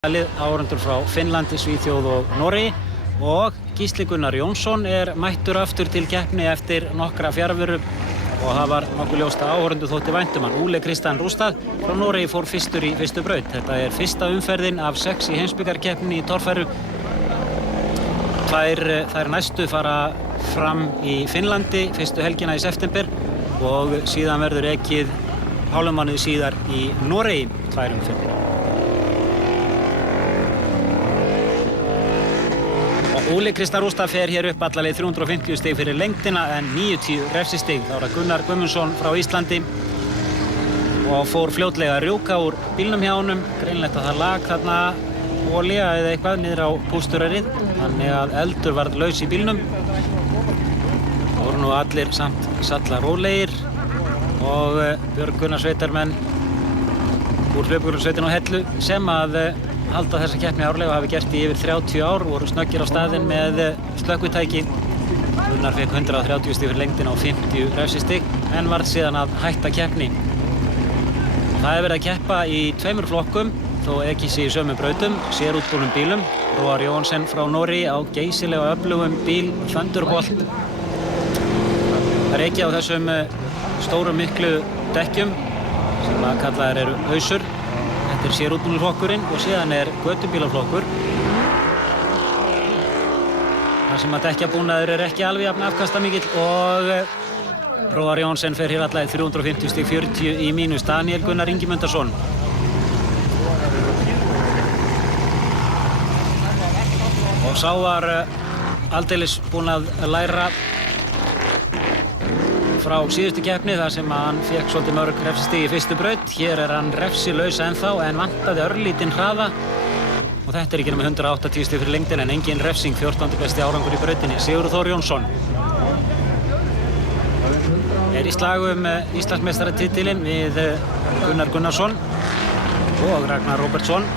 Áhorfendur frá Finnlandi, Svíþjóð og Noregi og Gísli Gunnar Jónsson mættur aftur til keppni eftir nokkra fjarveru og það var nokkuð ljóst að áhorfendur þótti vænt hann. Ole Kristian Rustad frá Noregi fór fyrstur í fyrstu braut. Þetta fyrsta umferðin af 6 í heimsbikarkeppninni í torfæru. Þær næstu fara fram í Finnlandi fyrstu helgina í september og síðan verður ekið hálfum mánuði síðar í Noregi 2 umferðir. Ole Kristian Rustad fer hér upp alla leið 350 stig fyrir lengdina en 90 refsistig. Það var Gunnar Guðmundsson frá Íslandi og fór fljótlega að rjúka úr bílnum hjá honum. Greinlegt að það lag þarna olía eða eitthvað niður á pústurærið þannig að eldur varð laus í bílnum. Það voru nú allir samt salla rólegir og björgunarsveitarmenn úr hlaupbjörgunarsveitin á Hellu sem að halda þessa keppni árlega og hafi gert í yfir 30 ár, voru snöggir á staðinn með slökkvitæki. Gunnar fekk 130 stig fyrir lengdina og 50 refsistig en varð síðan að hætta keppni. Það verið að keppa í 2 flokkum, þó ekki sé í sömu brautum, sérútbúnum bílum. Róar Jóhansen frá Noregi á geysilega öflugum bíl Thunderbolt. Það ekki á þessum stóru miklu dekkjum sem að kallaðir eru hausur. Þetta sérútbúnarflokkurinn og síðan götubílaflokkur. Það sem að dekkjabúnaður ekki alveg jafn afkastamikill og Róar Jóhansen fer hér alla í 350 stig 40 í mínus. Daniel Gunnar Ingimundarson. Og sá var aldeilis búinn að læra frá síðustu keppni þar sem hann fékk svolítið mörg refsistig í fyrstu braut. Hér hann refsilaus ennþá en vantaði örlítinn hraða og þetta ekki nema 180 stig fyrir lengdina en engin refsing, 14. besti árangur í brautinni. Sigurður Þór Jónsson í slag Íslandsmeistaratitilinn við Gunnar Gunnarsson og Ragnar Róbertsson.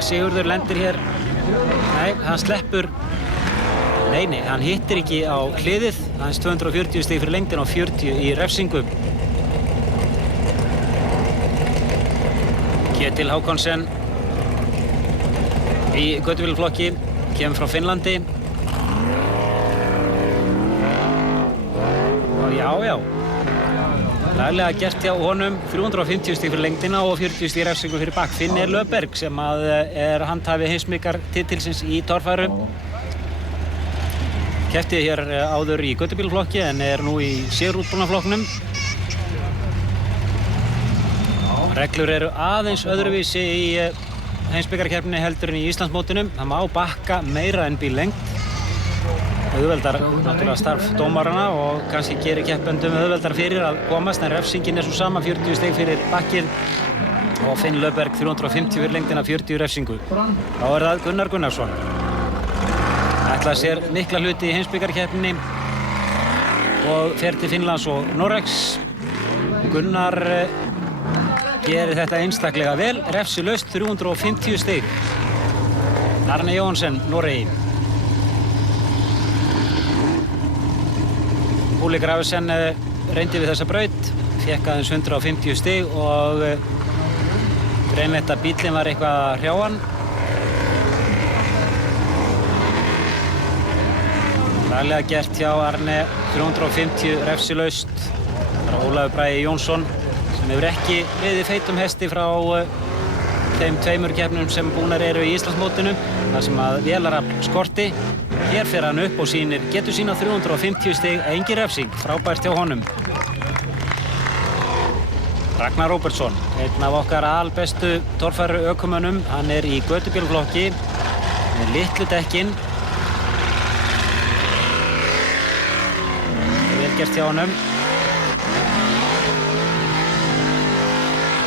Sigurður lendir hér. Nei, hann sleppur. Nei, hann hittir ekki á hliðið, hans 240 stig fyrir lengdina og 40 í refsingu. Kjetil Hákonsen í götubílaflokki, kemur frá Finnlandi. Og já, laglega gert hjá honum, 350 stig fyrir lengdina og 40 stig í refsingu fyrir bak. Finnur Löfberg sem að handhafi heimsbikartitilsins í torfæru. Keppti hér áður í götubílaflokki en nú í sérútbúnarflokknum. Reglur eru aðeins öðruvísi í heimsbikarkeppninni heldur en í Íslandsmótinu. Það má bakka meira en bíllengd. Auðveldar náttúrulega starf dómarana og kannski gerir keppendum auðveldar fyrir að komast en refsingin svo sama, 40 stig fyrir bakkið og Finn Löfberg 350 fyrir lengdina, 40 refsingu. Þá það Gunnar Gunnarsson. Ætlaði sér mikla hluti í heimsbikarkeppninni og fer til Finnlands og Noregs. Gunnar gerir þetta einstaklega vel, refsilaust 350 stig. Arne Jóhansen, Noregi. Ole Gravesen reyndi við þessa braut, fékk aðeins 150 stig og greinlegt að bíllinn var eitthvað að hrjá hann. Laglega gert hjá Arne, 350 refsilaust. Það er Ólafur Bragi Jónsson sem hefur ekki riðið feitum hesti frá þeim 2 keppnum sem búnar eru í Íslandsmótinu þar sem að vélarafl skorti. Hér fer hann upp og getur sína 350 stig, engin refsing, frábært hjá honum. Ragnar Róbertsson, einn af okkar albestu torfæru ökumönnum, hann í götubílaflokki með litlu dekkin. Gert hjá honum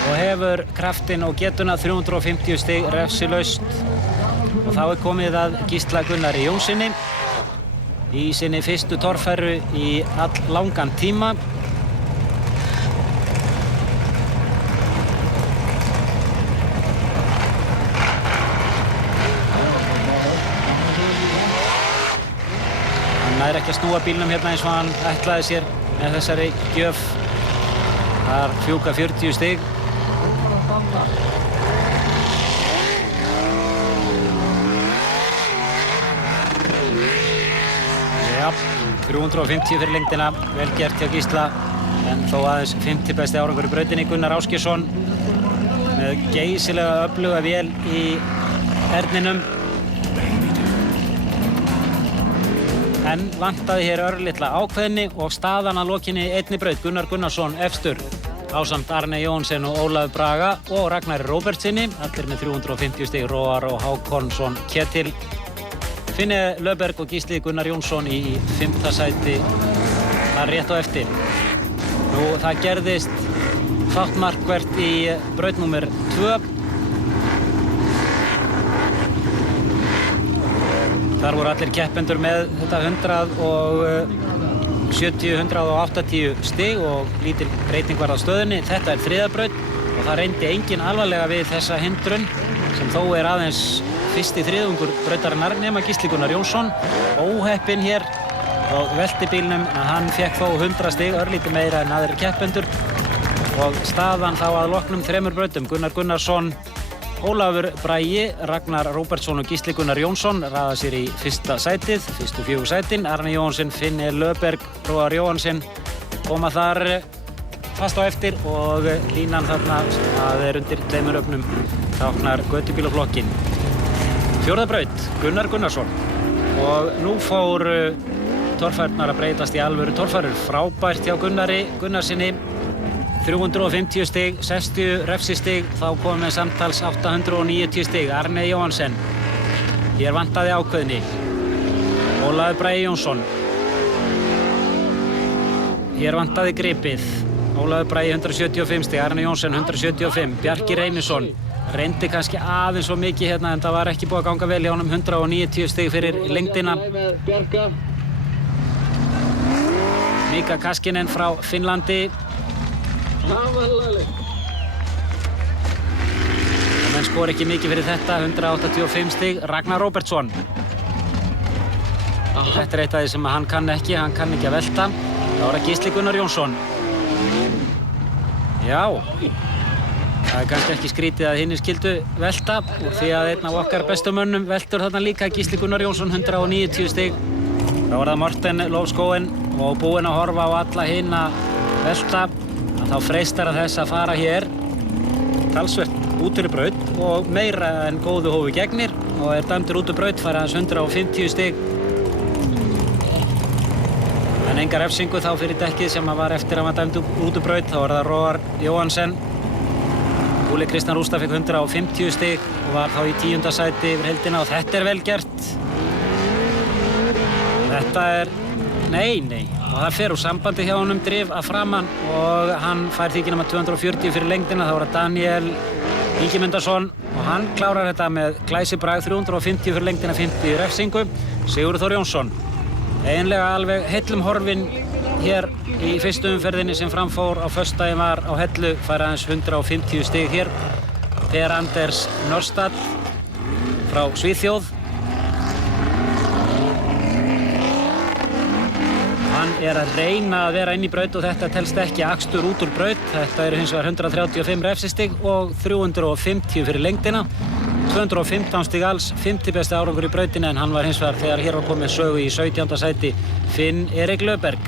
og hefur kraftinn og getuna, 350 stig refsilaust og þá komið að Gísla Gunnari Jónssoni í sinni fyrstu torfæru í alllangan tíma. Hann ekki að snúa bílnum hérna eins og hann ætlaði sér með þessari gjöf. Þar fjúka 40 stig. 350 fyrir lengdina, vel gert hjá Gísla, en þó aðeins 50 besti árangur í brautinni. Gunnar Ásgeirsson með geysilega öfluga vél í erninum. En vantaði hér örlitla ákveðni og staðan að lokinni einni braut. Gunnar Gunnarsson efstur ásamt Arne Jóhansen og Ólafur Braga og Ragnari Róbertsinni, allir með 350 stig, Róar og Hákonsson Ketil. Finni Löfberg og Gísli Gunnar Jónsson í 5. sæti þar rétt á eftir. Nú, það gerðist fátt markvert í braut númer 2. Þar voru allir keppendur með þetta 170-180 stig og lítil breyting var á stöðunni. Þetta er 3. braut og það reyndi engin alvarlega við þessa hindrun sem þó er aðeins fyrsti þriðjungur brautarinnar nema Gísli Gunnar Jónsson. Óheppinn hér og velti bílnum en hann fékk þó 100 stig, örlítið meira en aðrir keppendur. Og staðan þá að loknum 3 brautum. Gunnar Gunnarsson, Ólafur Bragi, Ragnar Róbertsson og Gísli Gunnar Jónsson raða sér í 1. sætið, fyrstu 4 sætin. Arne Jóhansen, Finni Löfberg, Róar Jóhansen koma þar fast á eftir og línan þarna að er undir 2 öfnum táknar götubílaflokkin. 4. braut, Gunnar Gunnarsson og nú fór torfærnar að breytast í alvöru torfærur. Frábært hjá Gunnari Gunnarsinni, 350 stig, 60 refsistig, þá komum við samtals 890 stig. Arne Jóhansen, hér vantaði ákveðni. Ólafur Bragi Jónsson, hér vantaði gripið. Ólafur Bragi 175 stig, Arne Jóhansen 175. Bjarki Reynisson reyndi kannski aðeins svo mikið hérna en það var ekki búið að ganga vel hjá honum. 190 stig fyrir lengdina. Mika Kaskinen frá Finnlandi. Og menn skor ekki mikið fyrir þetta, 185 stig. Ragnar Róbertsson. Þetta er eitt af því sem hann kann ekki að velta. Það var að Gísli Gunnar Jónsson. Já, það er kannski ekki skrítið að hinir skildu velta því að einn af okkar bestu mönnum veltur þarna líka, Gísli Gunnar Jónsson, 190 stig. Þá var það Morten Lofskóen og búinn að horfa á alla hina velta að þá freistar að þess að fara hér talsvert út fyrir braut og meira en góðu hófi gegnir og er dæmdur út úr braut, fær aðeins 150 stig. En enga refsingu þá fyrir dekkið sem var eftir að maður dæmdur út úr braut. Þá var það Róar Jóhansen. Óli Kristján Rústad fikk 150 stig og var þá í 10. sæti yfir heildina og þetta er vel gert. Þetta er... Nei. Og það fer úr sambandi hjá honum drif að framann og hann fær þykina með 240 fyrir lengdina. Það var Daniel Ingimundarson og hann klárar þetta með glæsibrag, 350 fyrir lengdina, 50 refsingu. Sigurður Þór Jónsson. Eiginlega alveg heillum horfinn hér í fyrstu umferðinni sem framfór á föstudaginn var á Hellu, fær aðeins 150 stig hér. Per Anders Norstad frá Svíþjóð. Hann er að reyna að vera inn í braut og þetta telst ekki akstur út úr braut. Þetta eru hins vegar 135 refsistig og 350 fyrir lengdina. 215 stig alls, 50 besti árangur í brautinni en hann var hins vegar þegar hér var komið sögu í 17. sæti Finn Erik Löfberg.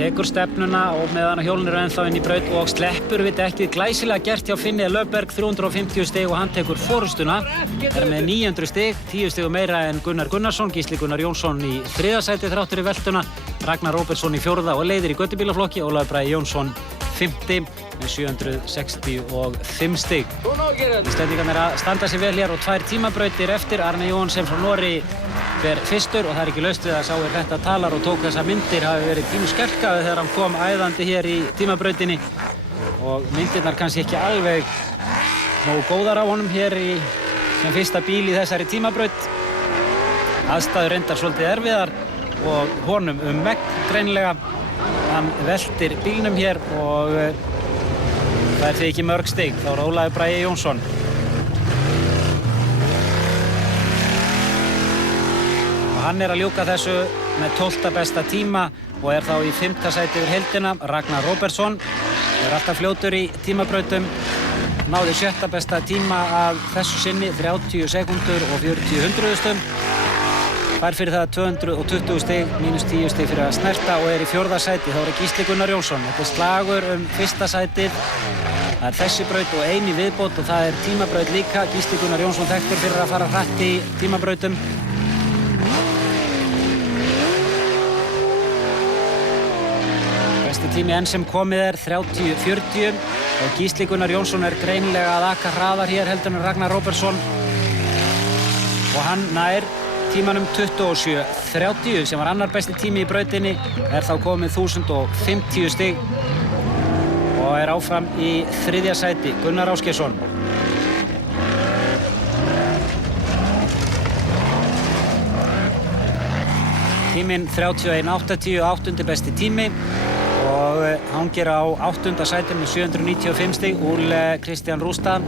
Tekur stefnuna og meðan hjólin eru ennþá inn í braut og sleppur við dekkið, glæsilega gert hjá Finni Löfberg, 350 stig og hann tekur forystuna. Er með 900 stig, 10 stigum meira en Gunnar Gunnarsson. Gísli Gunnar Jónsson í 3. sæti þráttur í veltuna. Ragnar Róbertsson í 4. og leiðir í göttubílaflokki. Ólafur Bragi Jónsson 5. með 765 stig. Íslendingarnir að standa sig vel hér og 2 tímabrautir eftir. Arne Jóhansen frá Noregi fer fyrstur og það er ekki laust við að sá þetta talar og tók þessar myndir, hafi verið pínu skelkaði þegar hann kom æðandi hér í tímabrautinni og myndirnar kannski ekki alveg nógu góðar á honum hér í sem fyrsta bíl í þessari tímabraut. Aðstæður reyndar svolítið erfiðar og honum megn greinilega. Hann veltir bílnum hér og það er því ekki mörg stig. Þá er Ólafur Bragi Jónsson. Hann er að ljúka þessu með 12. besta tíma og er þá í 5. sæti yfir heildina. Ragnar Róbertsson er alltaf fljótur í tímabrautum. náði 7. besta tíma að þessu sinni, 30 sekúndur og 40 hundruðustum. Fær fyrir það 220 stig, mínus 10 stig fyrir að snerta og í 4. sæti. Þá Gísli Gunnar Jónsson. Þetta slagur 1. sætið. Það þessi braut og eini viðbót og það tímabraut líka. Gísli Gunnar Jónsson þekktur fyrir að fara hratt í tímabrautum. Besti tími enn sem komið 30:40 og Gísli Gunnar Jónsson greinilega að aka hraðar hér heldur en Ragnar Róbertsson og hann nær tímanum 27:30 sem var annar besti tími í brautinni, þá komið 1050 stig og áfram í 3. sæti Gunnar Ásgeirsson. Tíminn 31:80, 8. besti tími og hangir á 8. sæti með 795 stig, Ole Kristján Rústad.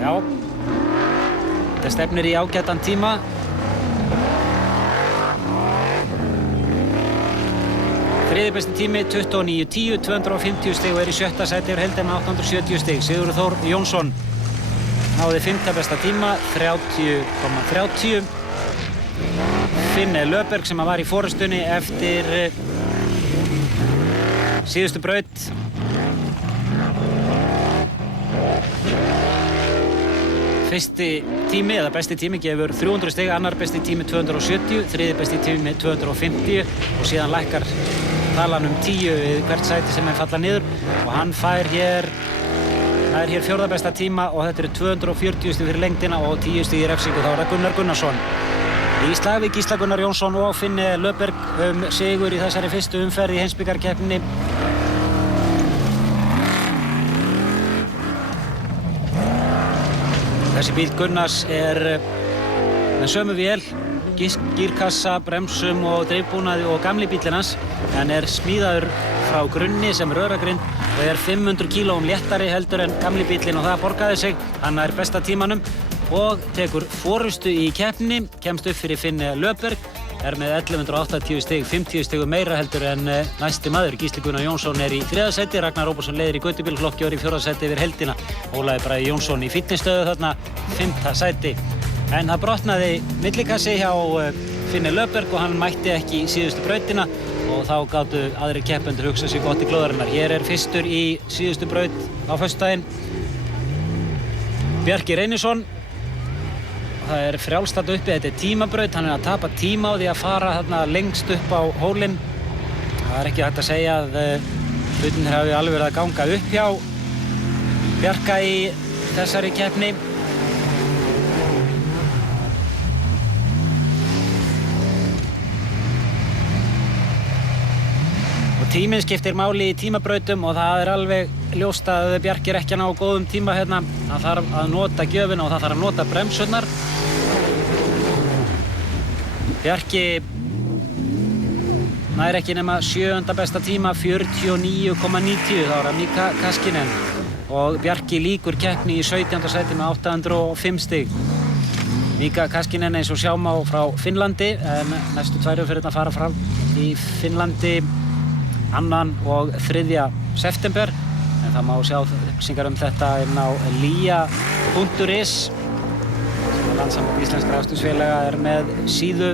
Já, þetta stefnir í ágætan tíma. Þriði besti tími 29:10, 250 stig og í 7. sæti yfir heildina með 870 stig. Sigurður Þór Jónsson náði 5. besta tíma, 30:30. Finne Löfberg sem var í forystunni eftir síðustu braut. Fyrsti tími, eða besti tími, gefur 300 stig, annar besti tími 270, þriði besti tími 250 og síðan lækkar talan 10 við hvert sæti sem falla niður og hann fær hér 4. besta tíma og þetta 240 stig fyrir lengdina og 10 stig í refsingu. Þá það Gunnar Gunnarsson. Í slag við Gísla Gunnar Jónsson og Finne Löfberg sigur í þessari fyrstu umferð í heimsbikarkeppninni. Þessi bíl Gunnars með sömu vél, gírkassa, bremsum og dreifbúnaði og gamli bíllinn hans. Hann smíðaður frá grunni sem röragrind og 500 kílóum léttari heldur en gamli bíllinn og það borgaði sig. Hann besta tímanum og tekur forystu í keppni, kemst upp fyrir Finne Löfberg, með 1180 stig, 50 stigum meira heldur en næsti maður. Gísli Gunnar Jónsson í 3. sæti, Ragnar Róbertsson leiðir í götubílaflokki og í 4. sæti yfir heildina. Ólaði Bragi Jónsson í fitnessstöðu þarna, 5. sæti. En það brotnaði millikassi hjá Finne Löfberg og hann mætti ekki í síðustu brautina og þá gátu aðrir keppendur hugsa sér gott í glóðarinnar. Hér fyrstur í síðustu braut á föstudaginn Bjarki Reynisson. Það frjálst þarna uppi, þetta tímabraut, hann að tapa tíma á því að fara þarna lengst upp á hólinn. Það ekki hægt að segja að hlutirnir hafi alveg verið að ganga upp hjá Bjarka í þessari keppni. Tíminn skiptir máli í tímabrautum og það alveg ljóst að Bjarki ekki að ná góðum tíma hérna. Það þarf að nota gjöfina og það þarf að nota bremsurnar. Bjarki nær ekki nema 7. besta tíma, 49,90. Þá það Mika Kaskinen og Bjarki lýkur keppni í 17. sæti með 805 stig. Mika Kaskinen eins og sjá má frá Finnlandi, en næstu 2 umferðirnar fara fram í Finnlandi 2. og 3. september. En það má sjá upplýsingar þetta inn á lia.is sem Landssamband íslenskra akstursfélaga með síðu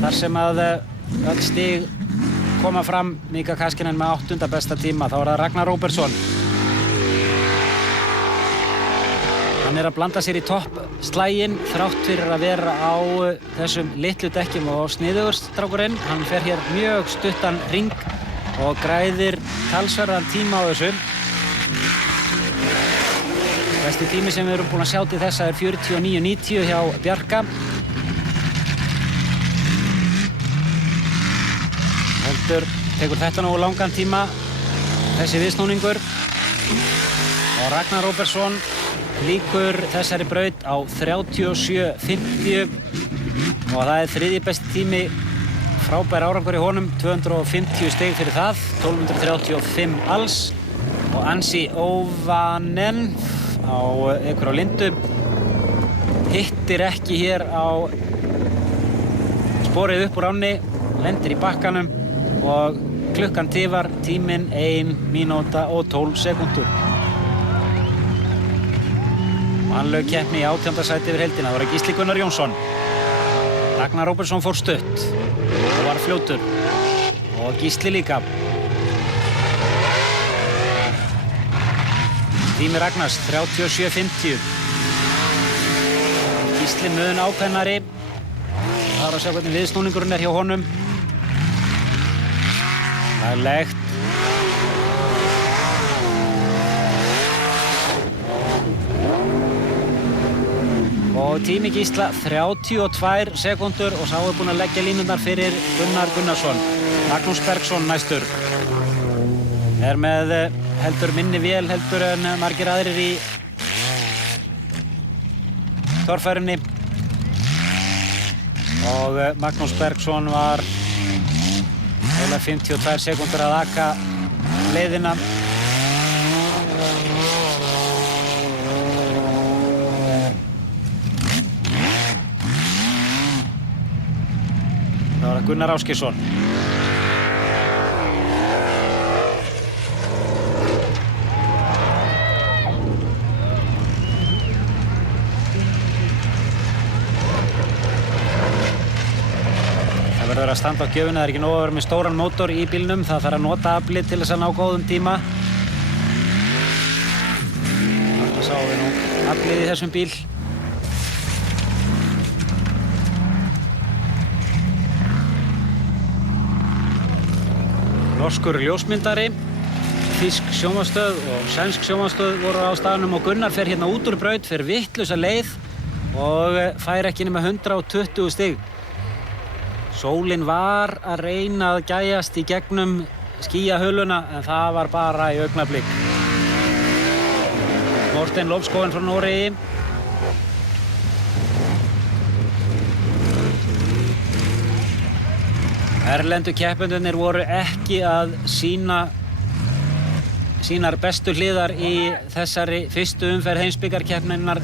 þar sem að öll stig koma fram. Mika Kaskinen með 8. besta tíma. Þá það Ragnar Róbertsson. Hann að blanda sér í toppslaginn þrátt fyrir að vera á þessum litlu dekkjum og sniðugur strákurinn. Hann fer hér mjög stuttan hring og græðir talsverðan tíma á þessu. Besti tími sem við erum búin að sjá til þessa 49,90 hjá Bjarka. Heldur tekur þetta nógu langan tíma, þessi viðsnúningur. Og Ragnar Róbertsson lýkur þessari braut á 37,50 og það 3. besti tími. Frábær árangur í honum, 250 stig fyrir það, 1235 alls. Og Ansi Ovanen á ykkur á Lindu hittir ekki hér á borið upp úr ánni, lendir í bakkanum og klukkan tifar, tíminn 1 mínúta og 12 sekúndur. Hann lauk keppni í 18. sæti yfir heildina. Það var Gísli Gunnar Jónsson. Ragnar Róbertsson fór stutt og var fljótur. Og Gísli líka. Tími Ragnars 37:50. Gísli mun ákveðnari. Það er að sjá hvernig viðsnúningurinn hjá honum. Lagt. Og tími Gísla 32 sekúndur og sá búinn að leggja línurnar fyrir Gunnar Gunnarsson. Magnús Bergsson næstur. Með heldur minni vél heldur en margir aðrir í torfærinni. Og Magnús Bergsson var heila 52 sekúndur að aka leiðina. Það var Gunnar Ásgeirsson. Það verður að standa á gjöfinni, það er ekki nóg að vera með stóran mótor í bílnum, það þarf að nota aflið til þess að ná góðum tíma. Þarna sáum við nú aflið í þessum bíl. Norskur ljósmyndari, þýsk sjónvarpsstöð og sænsk sjónvarpsstöð voru á staðnum og Gunnar fer hérna út úr braut, fer vittlausa leið og fær ekki nema 120 stig. Sólin var að reyna að gæjast í gegnum skýjahuluna en það var bara í augnablik. Morten Lofskogen frá Noregi. Erlendu keppendurnir voru ekki að sýna sínar bestu hliðar í þessari fyrstu umferð heimsbikarkeppninnar.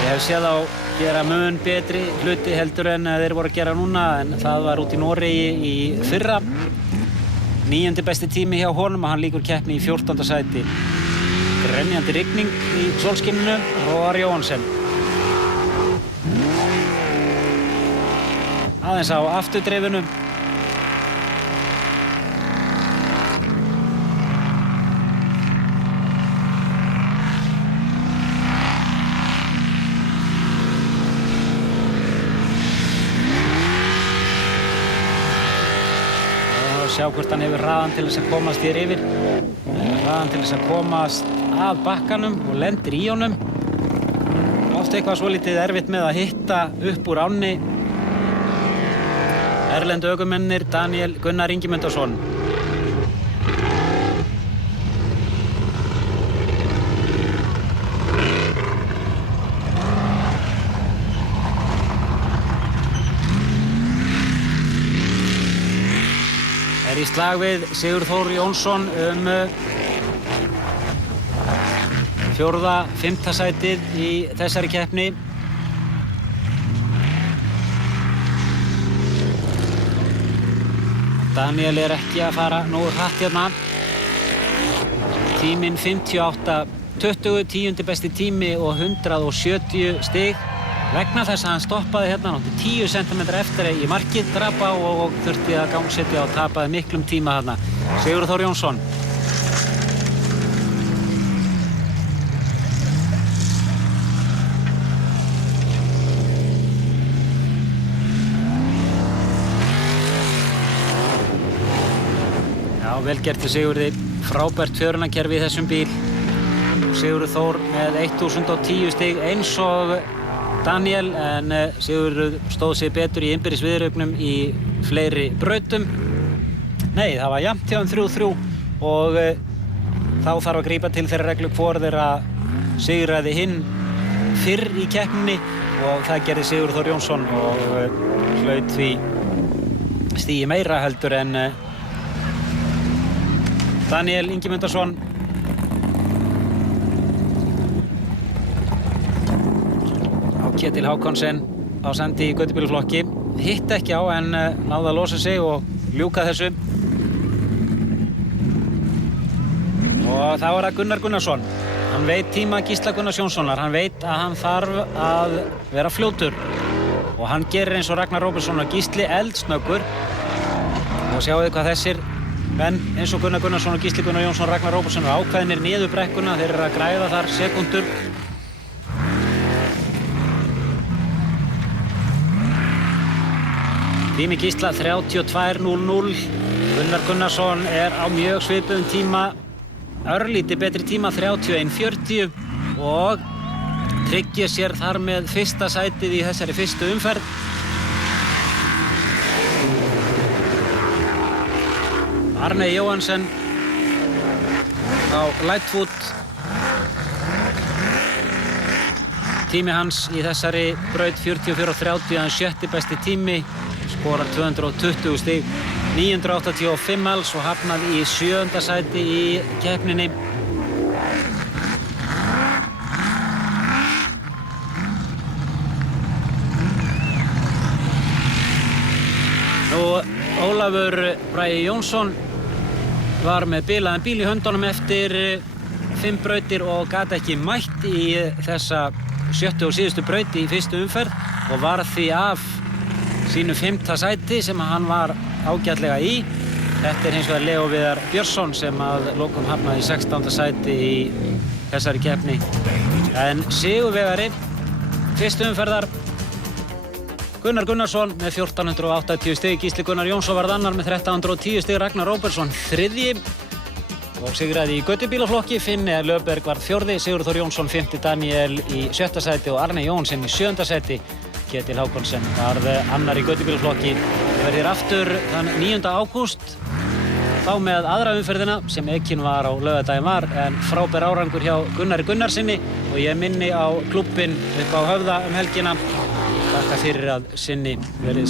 Ég hef séð á gera mun betri hluti heldur en þeir voru að gera núna en það var út í Noregi í fyrra. 9. besti tími hjá honum og hann lýkur keppni í 14. sæti. Grenjandi rigning í sólskininu, Róar Jóhansen. Aðeins á afturdreifinu. Sjá hvort hann hefur hraðan til þess að komast hér yfir. Hraðan til þess að komast að bakkanum og lendir í honum. Oft eitthvað svolítið erfitt með að hitta upp úr ánni. Erlendu ökumennir Daniel Gunnar Ingimundarson. Í slag við Sigurþór Jónsson 4., 5. sætið í þessari keppni. Daniel er ekki að fara nógu hratt hérna. Tíminn 58:20, 10. besti tími og 170 stig. Vegna þess að hann stoppaði hérna, nátti 10 cm eftir í markið, drap á og þurfti að gangsetja og tapaði miklum tíma hérna. Sigurþór Jónsson. Já, vel gert til Sigurði. Frábært fjörunarkerfi í þessum bíl. Sigurður Þór með 1010 stig eins og Daniel, en Sigurður stóð sig betur í innbyrðis viðureign í fleiri brautum. Nei, það var jafnt hjá 3-3 og þá þarf að grípa til þeirra reglu hvor þeirra sigraði hinn fyrr í keppninni og það gerði Sigurþór Jónsson og hlaut því stigi meira heldur en Daniel Ingimundarson. Ketil Hákonsen á sendi í götubílaflokki. Hitt ekki á en náði að losa sig og ljúka þessu. Og það var að Gunnar Gunnarsson. Hann veit tíma Gísla Gunnars Jónssonar. Hann veit að hann þarf að vera fljótur. Og hann gerir eins og Ragnar Róbertsson og Gísli eldsnöggur. Og sjáu þið hvað þessir menn eins og Gunnar Gunnarsson og Gísli Gunnar Jónsson og Ragnar Róbertsson eru ákveðnir niður brekkuna. Þeir eru að græða þar sekúndur. Tími Gísla 32.00. Gunnar Gunnarsson er á mjög svipuðum tíma. Örlítið betri tíma 31.40 og tryggir sér þar með fyrsta sætið í þessari fyrstu umferð. Arne Johansen á Lightfoot. Tími hans í þessari braut 44.30, hann sjötti besti tími, skorar 220 stig, 985 alls og hafnaði í 7. sæti í keppninni. Nú, Ólafur Bragi Jónsson var með bilaðan bíl í höndunum eftir 5 brautir og gat ekki mætt í þessa 7. og síðustu braut í fyrstu umferð og var því af sínu 5. sæti sem hann var ágætlega í. Þetta er hins vegar Leo Viðar Björnsson sem að lokum hafnaði í 16. sæti í þessari keppni. En sigurvegari fyrstu umferðar Gunnar Gunnarsson með 1480 stig, Gísli Gunnar Jónsson varð annar með 1310 stig, Ragnar Róbertsson þriðji og sigraði í götubílaflokki. Finni Löfberg varð fjórði, Sigurður Þór Jónsson 5., Daniel í 7. sæti og Arne Jónsson í 7. sæti. Ketil Hákonsen varð annar í götubílaflokki. Verðir aftur þann 9. ágúst, þá með aðra umferðina sem ekkin var á laugardaginn var, en frábær árangur hjá Gunnari Gunnarsinni og ég minni á klubbinn upp á Höfða helgina. Takk fyrir að sinni, verið